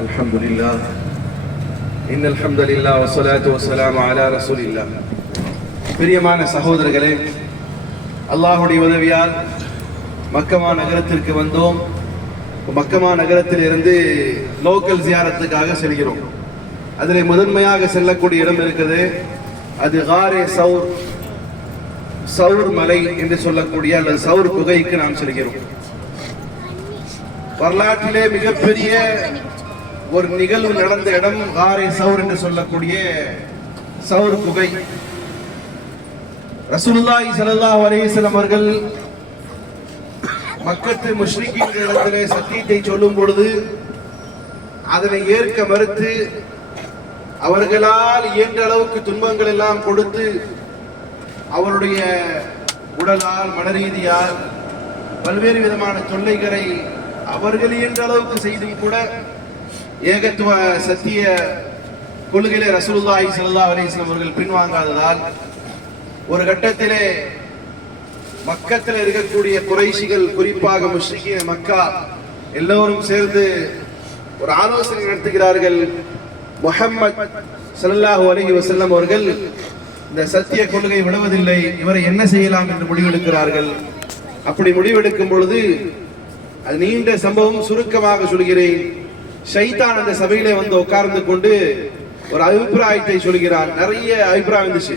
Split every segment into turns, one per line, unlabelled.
الحمد لله إن الحمد لله والصلاة والسلام على رسول الله பிரியமான சகோதரர்களே அல்லாஹுடைய உதவியால் மக்கமா நகரத்திற்கு வந்தோம் மக்கமா நகரத்தில் இருந்து லோக்கல் ஜியாரத்துக்காக செல்கிறோம் அதில் முதன்மையாக செல்லக்கூடிய இடம் இருக்குது அது காரே சவுர் சவுர் மலை என்று சொல்லக்கூடிய அல்லது சவுர் குகைக்கு நாம் செல்கிறோம் வரலாற்றிலே மிகப்பெரிய ஒரு நிகழ்வு நடந்த இடம் காரே சவுர் என்று சொல்லக்கூடிய சவுர் குகை. ரசூலுல்லாஹி ஸல்லல்லாஹு அலைஹி வஸல்லம் அவர்கள் மக்கத்து முஸ்லிம்களிடத்திலே சத்தியத்தை சொல்லும் பொழுது அதனை ஏற்க மறுத்து அவர்களால் இயன்ற அளவுக்கு துன்பங்கள் எல்லாம் கொடுத்து அவருடைய உடலால் மனரீதியால் பல்வேறு விதமான தொல்லைகளை அவர்கள் இயன்ற அளவுக்கு செய்தும் கூட ஏகத்துவ சத்திய கொள்கையிலே ரசூலுல்லாஹி ஸல்லல்லாஹு அலிஸ்லாம் அவர்கள் பின்வாங்காததால் ஒரு கட்டத்திலே மக்கத்தில் இருக்கக்கூடிய குறைஷிகள் குறிப்பாக முஸ்லிகிய மக்கா எல்லோரும் சேர்ந்து ஒரு ஆலோசனை நடத்துகிறார்கள். முஹம்மத் சல்லாஹு அலஹி வசல்லம் அவர்கள் இந்த சத்திய கொள்கை விடுவதில்லை இவரை என்ன செய்யலாம் என்று முடிவெடுக்கிறார்கள். அப்படி முடிவெடுக்கும் பொழுது அது நீண்ட சம்பவம் சுருக்கமாக சொல்கிறேன். ஷைத்தான் அந்த சபையிலே வந்து உட்கார்ந்து கொண்டு ஒரு அபிப்பிராயத்தை சொல்கிறார். நிறைய அபிப்பிராயம் இருந்துச்சு.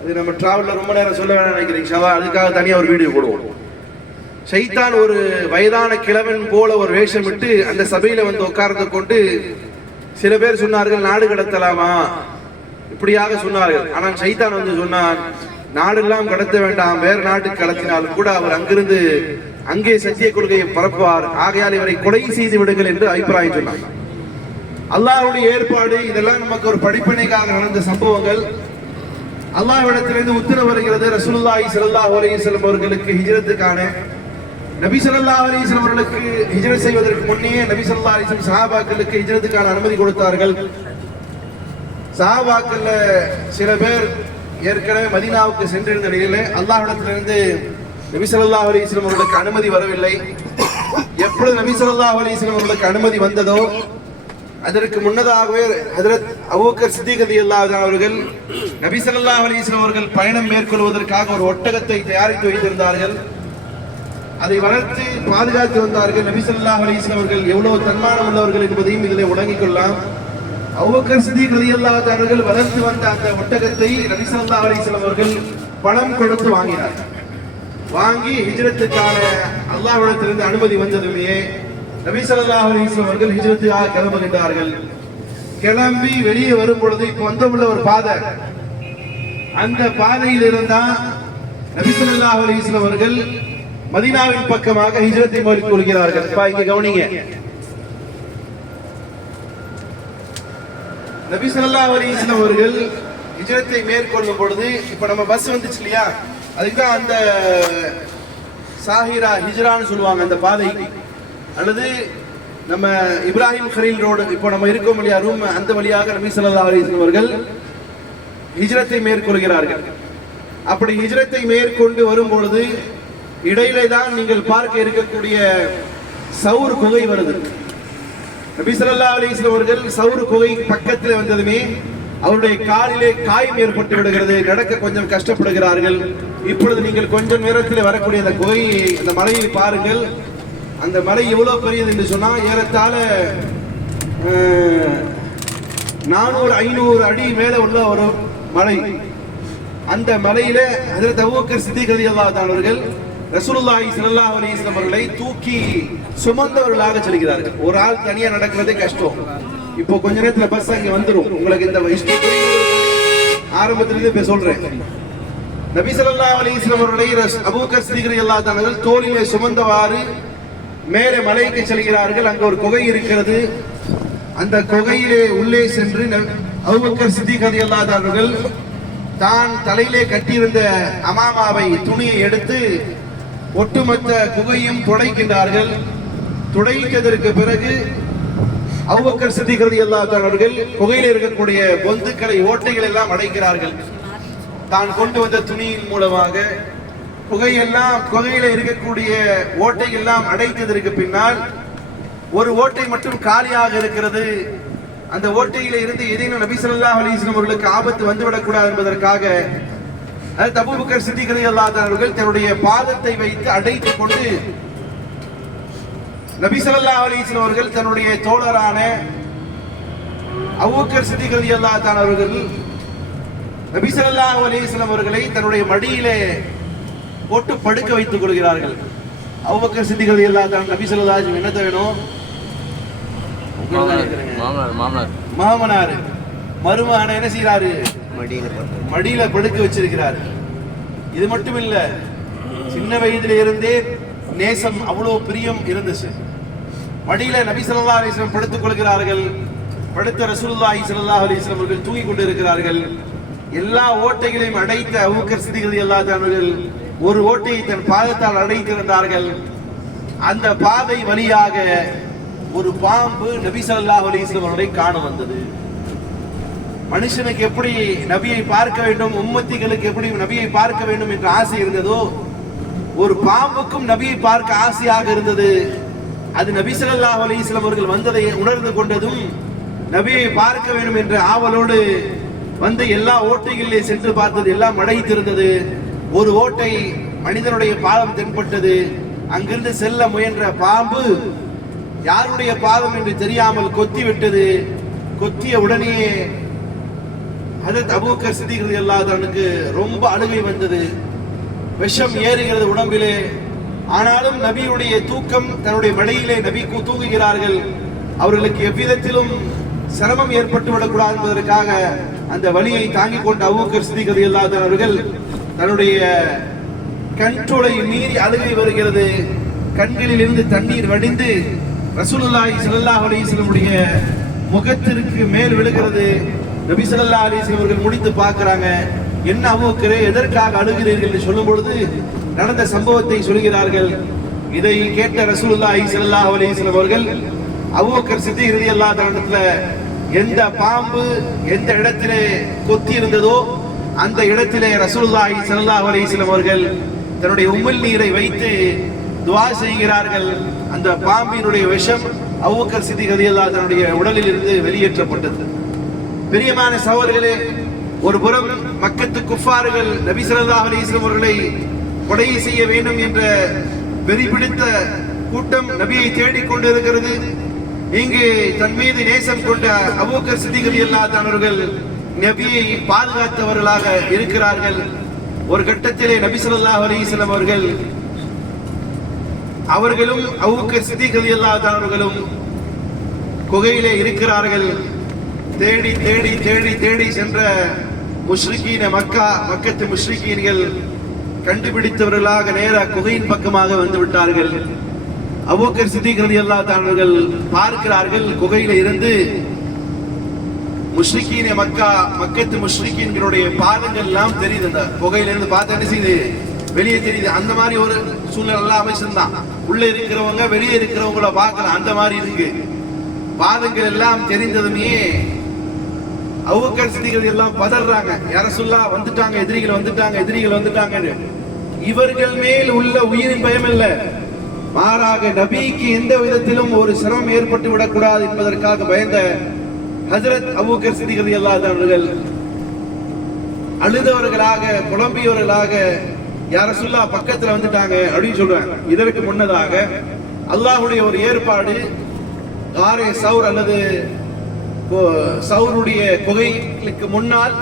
அது நம்ம டிராவலில் ரொம்ப நேரம் சொல்ல வேணாம் நினைக்கிறேன் ஷவா அதுக்காக தனியாக ஒரு வீடியோ போடுவோம். ஷைத்தான் ஒரு வயதான கிழவன் போல ஒரு வேஷம் விட்டு அந்த சபையில வந்து உட்கார்ந்து கொண்டு சில பேர் சொன்னார்கள் நாடு கடத்தலாமா? இப்படியாக சொன்னார்கள். ஆனால் சைத்தான் வந்து சொன்னான் நாடெல்லாம் கடத்த வேண்டாம். வேறு நாட்டுக்கு கடத்தினால் கூட அவர் அங்கிருந்து அங்கே சத்திய கொள்கையை பரப்புவார். ஆகையால் இவரை கொலை செய்து விடுங்கள் என்று அபிப்பிராயம் சொன்னார். அல்லாஹுடைய ஏற்பாடு இதெல்லாம் நமக்கு ஒரு படிப்பினைக்காக நடந்த சம்பவங்கள். அல்லாஹ்விடத்திலிருந்து உத்தரவு வருகிறது. ரசூல்லாஹி ஸல்லல்லாஹு அலைஹி வஸல்லம் அவர்களுக்கு ஹிஜரத்துக்கான. நபி சல்லா அலைஹி அவர்களுக்கு ஹிஜரத் செய்வதற்கு முன்னே நபி சல்லா அலைஹி சஹாபாக்களுக்கு ஹிஜரத்துக்கான அனுமதி கொடுத்தார்கள். சஹாபாக்கள் சில பேர் ஏற்கனவே மதினாவுக்கு சென்றிருந்த நிலையில அல்லாஹ்விடத்திலிருந்து நபிசல்லா அலிஸ்லம் அவர்களுக்கு அனுமதி வரவில்லை. எப்பொழுது நபிசல்லா அலிஸ்லம் அவர்களுக்கு அனுமதி வந்ததோ அதற்கு முன்னதாகவே ஹதரத் அபூபக்கர் சித்திகதி ரலியல்லாஹு அவர்கள் நபிசல்லா அலிஸ்லம் அவர்கள் பயணம் மேற்கொள்வதற்காக ஒரு ஒட்டகத்தை தயாரித்து வைத்திருந்தார்கள். அதை வளர்த்து பாதுகாத்து வந்தார்கள். நபிசல்லா அலிஸ்லம் அவர்கள் எவ்வளவு தன்மானம் உள்ளவர்கள் என்பதையும் இதிலே உணங்கிக் கொள்ளலாம். அபூபக்கர் சித்திக் அல்லாத அவர்கள் வளர்த்து வந்த அந்த ஒட்டகத்தை நபிசல்லா அலிஸ்லம் அவர்கள் பணம் கொடுத்து வாங்கினார் வாங்கி ஹிஜ்ரத்துக்கான அல்லாஹ்விடத்திலிருந்து அனுமதி வந்ததுமே நபி சல்லாஹ் அலிஸ்லாம் அவர்கள் ஹிஜ்ரத்துக்காக கிளம்புகின்றார்கள். கிளம்பி வெளியே வரும் பொழுது இப்போ வந்தமுள்ள ஒரு பாதை. அந்த பாதையில் இருந்தா நபி சல்லாஹ் அலிஸ்லாம் அவர்கள் மதீனாவின் பக்கமாக ஹிஜ்ரத்தை மேற்கொள்கிறார்கள் இப்ப இங்க கவனிங்க. நபி ஸல்லல்லாஹு அலிஸ்லாம் அவர்கள் ஹிஜ்ரத்தை மேற்கொள்ளும் பொழுது இப்ப நம்ம பஸ் வந்துச்சு இல்லையா? அதுக்கு தான் அந்த சாஹிரா ஹிஜ்ரான்னு சொல்லுவாங்க அந்த பாதை. அல்லது நம்ம இப்ராஹிம் ஹரீல் ரோடு இப்போ நம்ம இருக்கோம் இல்லையா ரூம் அந்த வழியாக நபி ஸல்லல்லாஹு அலைஹி அவர்கள் ஹிஜ்ரத்தை மேற்கொள்கிறார்கள். அப்படி ஹிஜ்ரத்தை மேற்கொண்டு வரும் பொழுது இடையிலே தான் நீங்கள் பார்க்க இருக்கக்கூடிய சவுர் குகை வருது. நபி ஸல்லல்லாஹு அலைஹி அவர்கள் சவுர் குகை பக்கத்தில் வந்ததுமே அவருடைய காலிலே காயம் ஏற்பட்டு விடுகிறது நடக்க கொஞ்சம் கஷ்டப்படுகிறார்கள். இப்பொழுது நீங்கள் கொஞ்சம் நேரத்தில் வரக்கூடிய அந்த குகையை அந்த மலையை பாருங்கள். அந்த மலை எவ்வளோ பெரியது என்று சொன்னால் ஏறத்தாழ நானூறு ஐநூறு அடி மேலே உள்ள ஒரு மலை. அந்த மலையில அதில் அபூபக்கர் சித்திகதி ரலியல்லாஹு அவர்கள் ரசூலுல்லாஹி ஸல்லல்லாஹு அலைஹி வஸல்லம் அவர்களை தூக்கி சுமந்தவர்களாக செல்கிறார்கள். ஒரு ஆள் தனியாக நடக்கிறதே கஷ்டம். இப்போ கொஞ்ச நேரத்துல பஸ் அங்க வந்துரும். உங்களுக்கு இந்த history ஆரம்பத்துல இருந்து இப்ப சொல்றேன். நபி ஸல்லல்லாஹு அலைஹி வஸல்லம் அவர்களை ரஸ்- அபூபக்கர் தோளிலே சுமந்தவாறு மேலே மலைக்கு செல்கிறார்கள். அங்க ஒரு குகை இருக்கிறது. அந்த குகையிலே உள்ளே சென்று ந- சித்தி சித்திக் ரலியல்லாஹு தான் தலையிலே கட்டியிருந்த அமாமாவை துணியை எடுத்து ஒட்டுமொத்த குகையும் துடைக்கின்றார்கள் துடைத்ததற்கு பிறகு அவ்வக்கர் சித்திகிறது அவர்கள் புகையில் இருக்கக்கூடிய பொந்துக்களை ஓட்டைகள் எல்லாம் அடைக்கிறார்கள். தான் கொண்டு வந்த துணியின் மூலமாக புகையெல்லாம் புகையில இருக்கக்கூடிய ஓட்டை எல்லாம் அடைத்ததற்கு பின்னால் ஒரு ஓட்டை மட்டும் காலியாக இருக்கிறது. அந்த ஓட்டையில இருந்து ஏதேனும் நபி ஸல்லல்லாஹு அவர்களுக்கு ஆபத்து வந்துவிடக்கூடாது என்பதற்காக அது தபுபுக்கர் சித்திக் அல்லாதவர்கள் தன்னுடைய பாதத்தை வைத்து அடைத்துக் கொண்டு நபி ஸல்லல்லாஹு அலைஹி வஸல்லம் அவர்கள் தன்னுடைய தோழரான அபூபக்கர் சித்திக் ரலியல்லாஹு தஆலா அவர்கள் நபி ஸல்லல்லாஹு அலைஹி வஸல்லம் அவர்களை தன்னுடைய மடியிலே போட்டு படுக்க வைத்துக் கொள்கிறார்கள். அபூபக்கர் சித்திக் ரலியல்லாஹு தஆலா நபி ஸல்லல்லாஹு அலைஹி வஸல்லம் என்ன வேணும்? தான்.
மாமனார் மாமனார்.
மாமனார். மருமகனை என்ன செய்யறாரு
மடியில்
மடியில படுக்க வச்சிருக்கிறார். இது மட்டும் இல்ல சின்ன வயதில இருந்தே நேசம் அவ்வளவு பிரியம் இருந்துச்சு. மடியில நபி ஸல்லல்லாஹு அலைஹி படுத்துக் கொள்கிறார்கள். படுத்த ரசூல்லா ஸல்லல்லாஹு அலிஸ்லம் அவர்கள் தூங்கிக் கொண்டிருக்கிறார்கள். எல்லா ஓட்டைகளையும் அடைத்த அவுக்கர் சிதிகள் எல்லா அவர்கள் ஒரு ஓட்டையை தன் பாதத்தால் அடைத்திருந்தார்கள். அந்த பாதை வழியாக ஒரு பாம்பு நபி ஸல்லல்லாஹு அலைஹி வஸல்லம் அவர்களை காண வந்தது. மனுஷனுக்கு எப்படி நபியை பார்க்க வேண்டும் உம்மத்திகளுக்கு எப்படி நபியை பார்க்க வேண்டும் என்ற ஆசை இருந்ததோ ஒரு பாம்புக்கும் நபியை பார்க்க ஆசையாக இருந்தது. அது நபி ஸல்லல்லாஹு அலைஹி அவர்கள் வந்ததை உணர்ந்து கொண்டதும் நபியை பார்க்க வேண்டும் என்ற ஆவலோடு வந்து எல்லா ஓட்டைகளிலே சென்று பார்த்தது எல்லாம் அடைத்திருந்தது. ஒரு ஓட்டை மனிதனுடைய பாதம் தென்பட்டது. அங்கிருந்து செல்ல முயன்ற பாம்பு யாருடைய பாதம் என்று தெரியாமல் கொத்தி விட்டது கொத்திய உடனே ஹதரத் அபூக்கர் சிதிகிறது அல்லாதவனுக்கு ரொம்ப அழுகை வந்தது. விஷம் ஏறுகிறது உடம்பிலே. ஆனாலும் நபியுடைய தூக்கம் தன்னுடைய மடையிலே நபி தூங்குகிறார்கள். அவர்களுக்கு எவ்விதத்திலும் சிரமம் ஏற்பட்டு விடக்கூடாது என்பதற்காக அந்த வலியை தாங்கிக் கொண்ட அபூக்கர் சித்திகிறது அல்லாதவர்கள் தன்னுடைய கண்ட்ரோலை மீறி அழுகை வருகிறது. கண்களில் இருந்து தண்ணீர் வடிந்து ரசூலுல்லாஹி ஸல்லல்லாஹு அலைஹி வஸல்லமுடைய முகத்திற்கு மேல் விழுகிறது. நபி ஸல்லல்லாஹு அலைஹி வஸல்லம் அவர்கள் முடித்து பார்க்கறாங்க என்ன அபூக்கரே எதற்காக அழுகிறீர்கள்? என்று சொல்லும் பொழுது நடந்த சம்பவத்தை சொல்கிறார்கள். இதை கேட்ட ரசூலுல்லாஹி ஸல்லல்லாஹு அலைஹி வஸல்லம் அவர்கள் அபூபக்கர் சித்திக் ரலியல்லாஹு தஆலா எந்த பாம்பு எந்த இடத்திலே கொத்தி இருந்ததோ அந்த இடத்திலே ரசூலுல்லாஹி ஸல்லல்லாஹு அலைஹி வஸல்லம் அவர்கள் தன்னுடைய உமிழ் நீரை வைத்து துவா செய்கிறார்கள். அந்த பாம்பினுடைய விஷம் அபூபக்கர் சித்திக் ரலியல்லாஹு தன்னுடைய உடலில் இருந்து வெளியேற்றப்பட்டது. பிரியமான சவால்களே ஒரு புறம் மக்கத்து குஃபார்கள் நபி ஸல்லல்லாஹு அலைஹி வஸல்லம் அவர்களை கொடையை செய்ய வேண்டும் என்ற வெறி பிடித்த கூட்டம் நபியை தேடிக் கொண்டிருக்கிறது. இங்கு தன் மீது நேசம் கொண்ட அபூக்கர் சித்திக் ரலியல்லாஹு நபியை பாதுகாத்தவர்களாக இருக்கிறார்கள். ஒரு கட்டத்திலே நபி சொல்லா அலைஹி அவர்கள் அவர்களும் அவுக்கர் சித்திக் ரலியல்லாஹு குகையிலே இருக்கிறார்கள். தேடி தேடி தேடி தேடி சென்ற முஷ்ரிக்கீன மக்கா மக்கத்து முஷ்ரிகீன்கள் கண்டுபிடித்தவர்களாக நேர குகையின் பக்கமாக வந்து விட்டார்கள். அவோக்கர் சித்திக் ரலியல்லாஹு அவர்கள் பார்க்கிறார்கள் குகையில இருந்து முஷ்ரிக்கீன மக்கா மக்கத்து முஷ்ரிக்கீன்களுடைய பாதங்கள் எல்லாம் தெரியுது. அந்த புகையில இருந்து பார்த்தா என்ன செய்யுது வெளியே தெரியுது. அந்த மாதிரி ஒரு சூழ்நிலை எல்லாம் அமைச்சிருந்தான். உள்ள இருக்கிறவங்க வெளியே இருக்கிறவங்கள பார்க்கலாம் அந்த மாதிரி இருக்கு. பாதங்கள் எல்லாம் தெரிந்ததுமே அவுக்கர் சிதிகள் எல்லாம் பதறாங்க. யார சொல்லா வந்துட்டாங்க எதிரிகள் வந்துட்டாங்க எதிரிகள் வந்துட்டாங்கன்னு. இவர்கள் மேல் உள்ள உயிரின் பயம் இல்ல மாறாக நபிக்கு எந்த விதத்திலும் ஒரு சிரமம் ஏற்பட்டு விடக்கூடாது என்பதற்காக பயந்த ஹசரத் அபூக்கர் சிதிகள் அல்லாதவர்கள் அழுதவர்களாக புலம்பியவர்களாக யார சொல்லா பக்கத்துல வந்துட்டாங்க அப்படின்னு சொல்றாங்க. இதற்கு முன்னதாக அல்லாஹ்வுடைய ஒரு ஏற்பாடு காரே சவுர் அல்லது சவுருடைய குகைகளுக்கு முன்னால்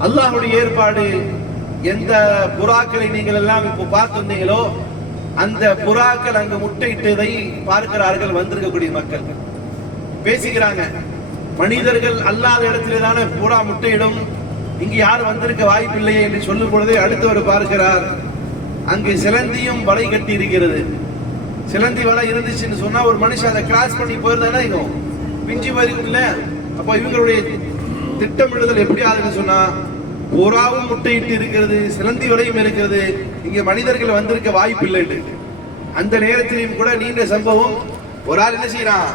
அல்லாஹுடைய ஏற்பாடு எந்த புறாக்களை நீங்கள் எல்லாம் இப்போ பார்த்துருந்தீங்களோ அந்த புறாக்கள் அங்கு முட்டையிட்டதை பார்க்கிறார்கள் வந்திருக்கக்கூடிய மக்கள். பேசிக்கிறாங்க. மனிதர்கள் அல்லாத இடத்திலே தானே புறா முட்டையிடும் இங்கு யார் வந்திருக்க வாய்ப்பில்லையே என்று சொல்லும் பொழுதே அடுத்தவர் பார்க்கிறார். அங்கு சிலந்தியும் வலை கட்டி இருக்கிறது சிலந்தி வலை இருந்துச்சுன்னு சொன்னா ஒரு மனுஷன் அதை கிராஸ் பண்ணி போயிருந்தானே இங்கும் பிஞ்சு போயிருக்கும்ல அப்ப இவங்களுடைய திட்டமிடுதல் எப்படி ஆகுதுன்னு சொன்னா புறாவும் முட்டையிட்டு இருக்கிறது சிலந்தி வலையும் இருக்கிறது இங்க மனிதர்கள் வந்திருக்க வாய்ப்பு இல்லைன்னு. அந்த நேரத்திலையும் கூட நீண்ட சம்பவம். ஒரு ஆள் என்ன செய்யறான்?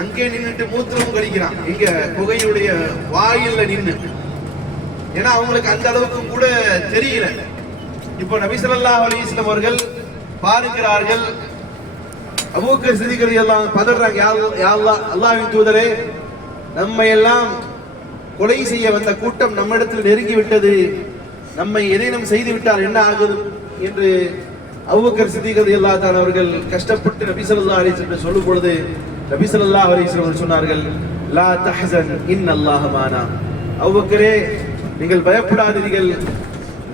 அங்கே நின்றுட்டு மூத்திரமும் கழிக்கிறான் இங்க குகையுடைய வாயில நின்று ஏன்னா அவங்களுக்கு அந்த அளவுக்கு கூட தெரியல. இப்போ நபிசல்லா அலிஸ்லம் அவர்கள் பார்க்கிறார்கள் அபூக்கர் சிதிகள் எல்லாம் பதறாங்க. அல்லாவின் யா தூதரே நம்மை எல்லாம் கொலை செய்ய வந்த கூட்டம் நம்மிடத்தில் நெருங்கி விட்டது நம்மை ஏதேனும் செய்து விட்டால் என்ன ஆகுது என்று அபூக்கர் சித்திகர் அல்லாஹ் அவர்கள் கஷ்டப்பட்டு நபிசல்லா அலி அலைஹி சொல்லும் பொழுது நபிசல்லா அலி சொன்னார்கள் லா தஹசன் இன் அல்லாஹ் மானா நீங்கள் பயப்படாதீர்கள்.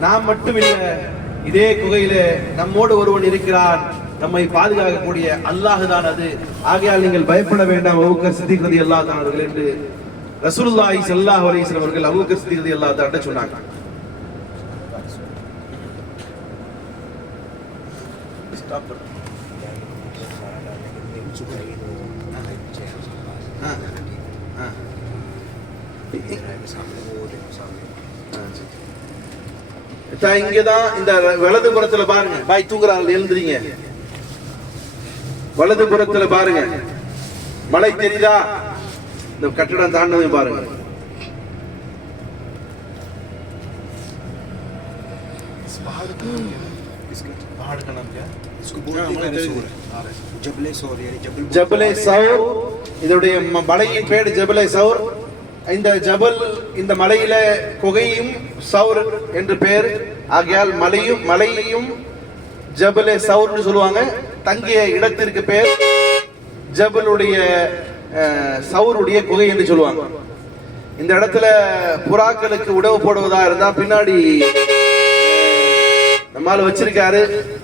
நாம் மட்டும் இல்லை இதே குகையில நம்மோடு ஒருவன் இருக்கிறான். நம்மை பாதுகாக்கக்கூடிய அல்லாஹுதான் அது. ஆகையால் நீங்கள் பயப்பட வேண்டாம் அவுக்க சித்திக் ரலியல்லாஹு தஆலா அவர்கள் என்று ரசூலுல்லாஹி சல்லாஹ் அலைஹி அவர்கள் அவுக்க சித்திக் ரலியல்லாஹு சொன்னாங்க. இங்கதான் தான் இந்த வலது புறத்துல பாருங்க. பாய் தூங்குறாங்க எழுந்துறீங்க வலது புறத்துல பாருங்க. மழை தெரியுதா? இந்த கட்டடம் தாண்டவன் பாருங்க. ஜபலே சவுர். இதோடைய மலையின் பேர் ஜபலே சவுர். இந்த ஜபல் இந்த மலையில குகையும் சவுர் என்று பெயர் ஆகையால் மலையும் மலையையும் ஜபலே சவுர்னு சொல்லுவாங்க. தங்கிய இடத்திற்கு பெயர் ஜபலுடைய அஹ், சவுருடைய குகை என்று சொல்லுவாங்க இந்த இடத்துல புறாக்களுக்கு உணவு போடுவதா இருந்தா பின்னாடி நம்மால வச்சிருக்காரு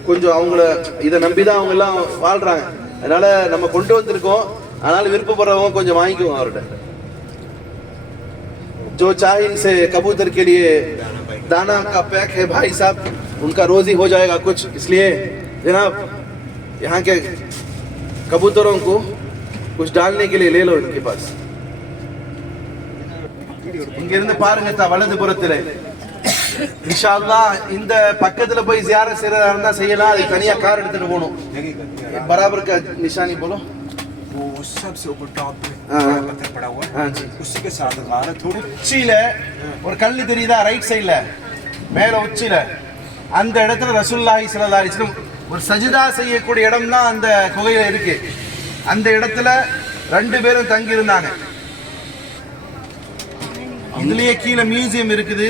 கொஞ்சம் அவங்கள இதை நம்பிதான் அவங்க எல்லாம் வாழ்றாங்க அதனால நம்ம கொண்டு வந்திருக்கோம் அதனால விருப்பப்படுறவங்க கொஞ்சம் வாங்கிக்குவோம் அவர்கிட்ட जो चाहे इनसे कबूतर के लिए दाना का पैक है भाई साहब उनका रोजी हो जाएगा कुछ इसलिए जनाब यहाँ के कबूतरों को कुछ डालने के लिए ले लो इनके पास இங்க இருந்து பாருங்க தா வலது புறத்துல இன்ஷா அல்லாஹ் இந்த பக்கத்துல போய் ஜியாரத் செய்யறதா இருந்தா செய்யலாம் அது தனியா கார் எடுத்துட்டு போகணும்
लगेगा
बराबर का निशानी बोलो
वो सबसे ऊपर टॉप पे
हाँ, हाँ।
पत्थर पड़ा हुआ है
हाँ जी
उसी के साथ गारा थोड़ी
உச்சியில ஒரு கல்லு தெரியுதா ரைட் சைடுல மேல உச்சியில அந்த இடத்துல ரசூலுல்லாஹி ஸல்லல்லாஹு அலைஹி வஸல்லம் ஒரு சஜிதா செய்யக்கூடிய இடம் தான் அந்த குகையில இருக்கு. அந்த இடத்துல ரெண்டு பேரும் தங்கி இருந்தாங்க இதுலயே கீழே மியூசியம் இருக்குது.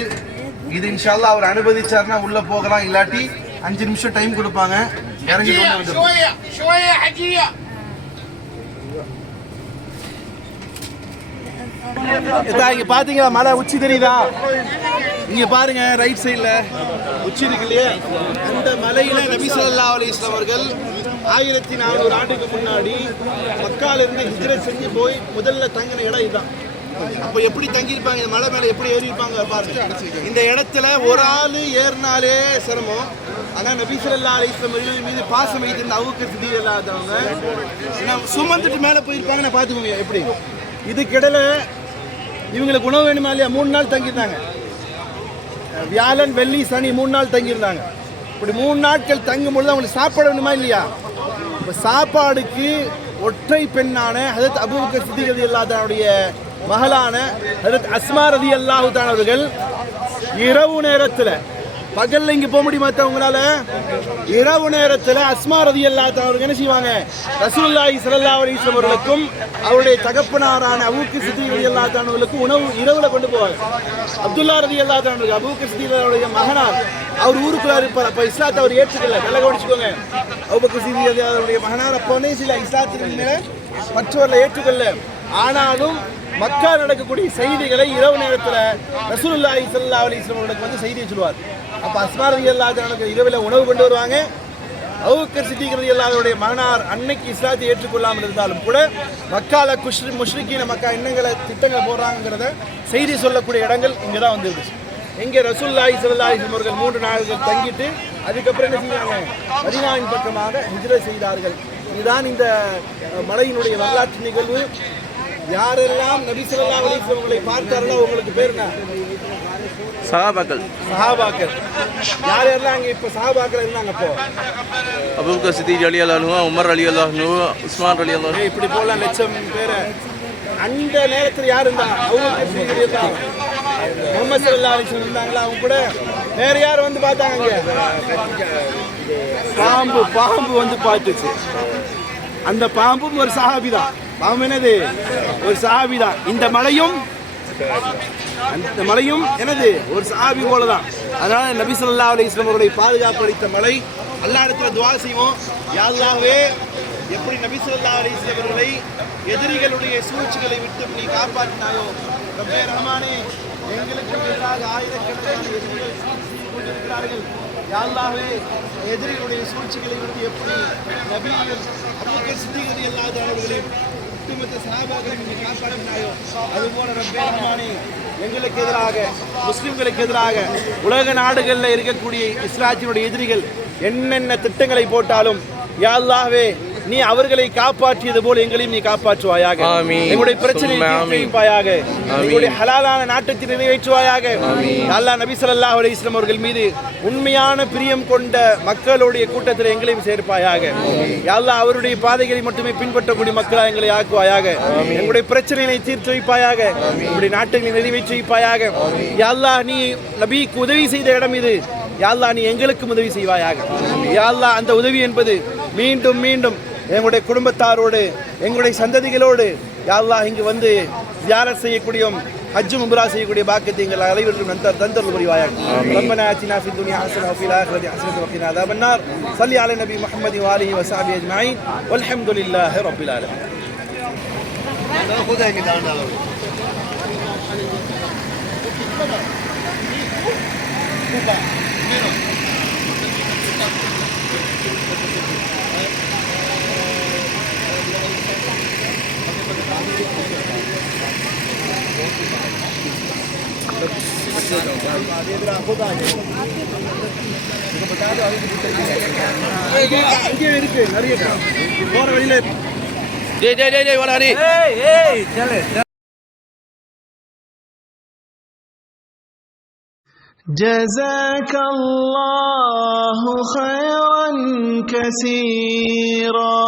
இது இன்ஷால்லா அவர் அனுமதிச்சாருன்னா உள்ள போகலாம். இல்லாட்டி அஞ்சு நிமிஷம் டைம் கொடுப்பாங்க. இறங்கி இங்க பாத்தீங்களா? மலை உச்சி தெரியுதா? இங்க பாருங்க ரைட் சைடுல உச்சி இருக்கு இல்லையா? அந்த மலையில நபி சொல்லா அலி வஸல்லம் அவர்கள் ஆயிரத்தி நானூறு ஆண்டுக்கு முன்னாடி மக்கால இருந்து ஹிஜ்ரத் செஞ்சு போய் முதல்ல தங்கின இடம் இதுதான். அப்ப எப்படி தங்கியிருப்பாங்க? இந்த மலை மேல எப்படி ஏறியிருப்பாங்க பாருங்க. இந்த இடத்துல ஒரு ஆளு ஏறினாலே சிரமம். ஆனா நபி ஸல்லல்லாஹு அவர்கள் மீது பாசம் வைத்திருந்த அவுக்கு சிதி இல்லாதவங்க நான் சுமந்துட்டு மேல போயிருப்பாங்க நான் பாத்துக்கோங்க எப்படி? இதுக்கிடையில இவங்களுக்கு உணவு வேணுமா இல்லையா? மூணு நாள் தங்கியிருந்தாங்க. வியாழன் வெள்ளி சனி மூணு நாள் தங்கியிருந்தாங்க. இப்படி மூணு நாட்கள் தங்கும் பொழுது அவங்களுக்கு சாப்பாடு வேணுமா இல்லையா? இப்போ சாப்பாடுக்கு ஒற்றை பெண்ணான ஹதரத் அபூபக்கர் சித்திக் ரதி மகளான ஹதரத் அஸ்மா ரதி அல்லாஹு அவர்கள் இரவு நேரத்தில் பகல்ல இங்க போக முடியுமா உங்களால? இரவு நேரத்துல அஸ்மா ரதி அல்லாத்த அவர்கள் என்ன செய்வாங்க? ரசூலுல்லாஹி ஸல்லல்லாஹு அலைஹி வஸல்லம் அவர்களுக்கும் அவருடைய தகப்பனாரான அபூக்கு சித்தி ரதி அல்லாத்தானவர்களுக்கும் உணவு இரவுல கொண்டு போவாங்க. அப்துல்லா ரதி அல்லாத்தானவர்கள் அவர்கள் அபூக்கு சித்தி அவருடைய மகனார் அவர் ஊருக்குள்ள இருப்பார். அப்ப இஸ்லாத்தை அவர் ஏற்றுக்கல. நல்லா கவனிச்சுக்கோங்க அபூக்கு சித்தி ரதி அவருடைய மகனார் அப்போ வந்து சில இஸ்லாத்தின் மேல மற்றவர்களை ஏற்றுக்கொள்ள ஆனாலும் மக்கா நடக்கக்கூடிய செய்திகளை இரவு நேரத்தில் ரசூலுல்லாஹி சல்லா அலிஸ்லாம் அவர்களுக்கு வந்து செய்தியை சொல்லுவார். அப்போ அஸ்மாரதி ரலியல்லாஹு இரவில் உணவு கொண்டு வருவாங்க. அவுக்கர் சித்திக் ரலியல்லாஹுடைய மகனார் அன்னைக்கு இஸ்லாத்தை ஏற்றுக்கொள்ளாமல் இருந்தாலும் கூட மக்கால குஷ்ரி முஷ்ரிக்கின மக்கா எண்ணங்களை திட்டங்கள் போடுறாங்கிறத செய்தி சொல்லக்கூடிய இடங்கள் இங்கே தான் வந்துருந்துச்சு எங்கே ரசூல்லாய் ஸல்லல்லாஹு அவர்கள் மூன்று நாள்கள் தங்கிட்டு அதுக்கப்புறம் என்ன செய்வாங்க மதினாவின் பக்கமாக ஹிஜ்ரத் செய்தார்கள். இதுதான் இந்த மலையினுடைய வரலாற்று நிகழ்வு. யாரெல்லாம் நபி ஸல்லல்லாஹு அலைஹி அவர்களை பார்த்தார்களோ அவங்களுக்கு பேர் என்ன?
சகாபாக்கள்.
சஹாபாக்கள் யார் யாரெல்லாம் அங்கே இப்போ சஹாபாக்கள் இருந்தாங்க அப்போ
அபுபக்கர் சித்திக் அலி அல்லாஹு உமர் அலி அல்லாஹு உஸ்மான் அலி அல்லாஹ்
இப்படி போலாம் லட்சம் பேர். அந்த நேரத்தில் யார் இருந்தா? அவங்க இருந்தாங்க முகமது சல்லா அலிஸ்லாம் இருந்தாங்களா? அவங்க கூட வேற யார் வந்து பார்த்தாங்க? பாம்பு பாம்பு வந்து பார்த்துச்சு. அந்த பாம்பும் ஒரு சஹாபி தான் பாம்பு என்னது? ஒரு சஹாபி தான் இந்த மலையும் அந்த மலையும் எனது ஒரு சஹாபி போல தான் அதனால நபி சொல்லா அலி இஸ்லாம் அவர்களை பாதுகாப்பு அளித்த மலை. அல்லா இடத்துல துவா செய்வோம். யா எப்படி நபி சொல்லா அலி இஸ்லாம் அவர்களை எதிரிகளுடைய சூழ்ச்சிகளை விட்டு நீ காப்பாற்றினாயோ? ரப்பே ரஹ்மானே எங்களுக்கு எதிராக ஆயிரக்கணக்கான எதிரிகள் கொண்டிருக்கிறார்கள். யா எதிரிகளுடைய சூழ்ச்சிகளை விட்டு எப்படி நபி அபூபக்கர் சித்திக் ரலியல்லாஹு அவர்களையும் ஒட்டுமொத்த சஹாபாக்களையும் நீ காப்பாற்றினாயோ? அதுபோல ரப்பே ரஹ்மானே எங்களுக்கு எதிராக முஸ்லிம்களுக்கு எதிராக உலக நாடுகளில் இருக்கக்கூடிய இஸ்லாத்தினுடைய எதிரிகள் என்னென்ன திட்டங்களை போட்டாலும் யாழ்லாவே நீ அவர்களை காப்பாற்றியது போல் எங்களையும் நீ காப்பாற்றுவாயாக. எங்களுடைய பிரச்சனையை
ஆமீன்.
எங்களுடைய ஹலாலான நாட்டத்தை நிறைவேற்றுவாயாக. அல்லாஹ் நபி ஸல்லல்லாஹு அலைஹி வஸல்லம் அவர்கள் மீது உண்மையான பிரியம் கொண்ட மக்களுடைய கூட்டத்தில் எங்களையும் சேர்ப்பாயாக. யா அல்லாஹ் அவருடைய பாதைகளை மட்டுமே பின்பற்றக்கூடிய மக்களா எங்களை ஆக்குவாயாக. எங்களுடைய பிரச்சனைகளை தீர்த்து வைப்பாயாக. எங்களுடைய நாட்டுகளை நிறைவேற்றி வைப்பாயாக. யா அல்லாஹ் நீ நபிக்கு உதவி செய்த இடம் இது. யா அல்லாஹ் நீ எங்களுக்கும் உதவி செய்வாயாக. யா அல்லாஹ் அந்த உதவி என்பது மீண்டும் மீண்டும் எங்களுடைய குடும்பத்தாரோடு எங்களுடைய சந்ததிகளோடு யா அல்லாஹ் இங்கு வந்து ஜியாரத் செய்யக்கூடிய ஹஜ்ஜு மும்ரா செய்யக்கூடிய பாக்கியத்தை எங்கள் அனைவருக்கும் நந்தர் தந்தர் புரிவாயாக ربنا آتنا في الدنيا حسنة وفي الآخرة حسنة وقنا عذاب النار صل على النبي محمد وآله وصحبه أجمعين والحمد لله رب العالمين
جزاك الله خيرا كثيرا.